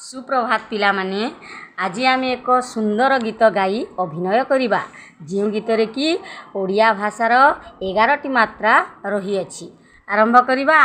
सुप्रभात पिला माने आज आम एक सुंदर गीत गाई अभिनय करिबा जो गीत रे कि ओडिया भाषार 11टी मात्रा रही अछि। आरंभ करिबा।